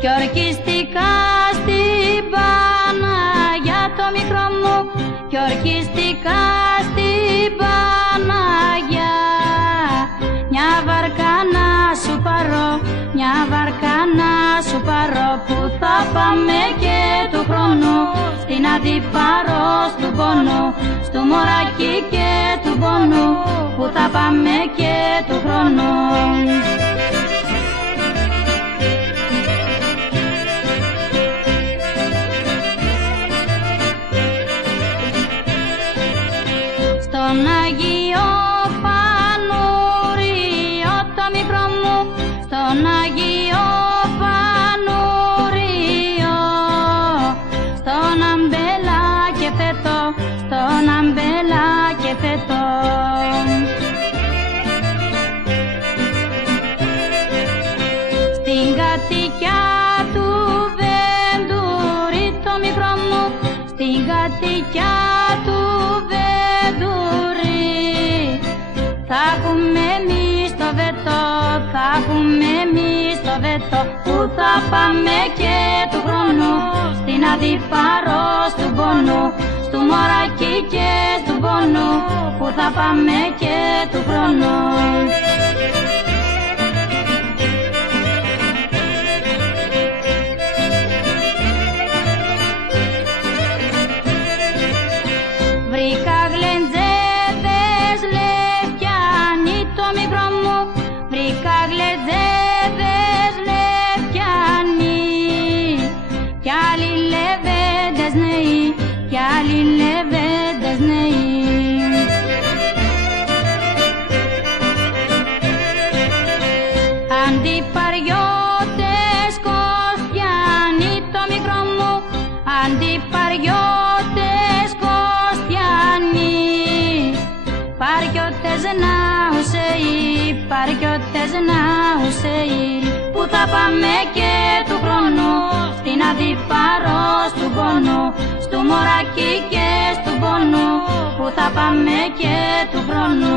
κι ορκιστικά στην Παναγιά το μικρό μου, κι ορκιστικά στην Παναγιά. Μια βάρκα να σου πάρω, μια βάρκα να σου πάρω, που θα πάμε και του χρόνου στην Αντιπαρός του πόνου, στου μωράκι και του πόνου, που θα πάμε και του χρόνου. Στον Αγίο Φανούριο το μικρό μου, στον Αγίο Φανούριο, στον αμπέλα και φέτο, στον αμπέλα και φέτο. Στην κατοικιά του Βεντούρη το μικρό μου, στην κατοικιά του θα έχουμε εμείς το βέτο, θα έχουμε εμείς το βέτο, που θα πάμε και του χρόνου στην Αντιπαρός του πόνου, στου μωράκι και του πόνου, που θα πάμε και του χρόνου. Βρήκα γλεντζέδες λευκιάνοι το μικρό μου, βρήκα γλεντζέδες λευκιάνοι, κι άλλοι λεβέντες νέοι, κι άλλοι λεβέντες νέοι. Αντιπαριώτες Κωστιάνοι το μικρό μου, αντιπαριώτες Κωστιάνοι, παριώτες Ναουσέοι, παριώτες Ναουσέοι, που θα πάμε και του χρόνου στην Αντιπαρός του πόνου, στου μωράκι και στου πόνου, που θα πάμε και του χρόνου.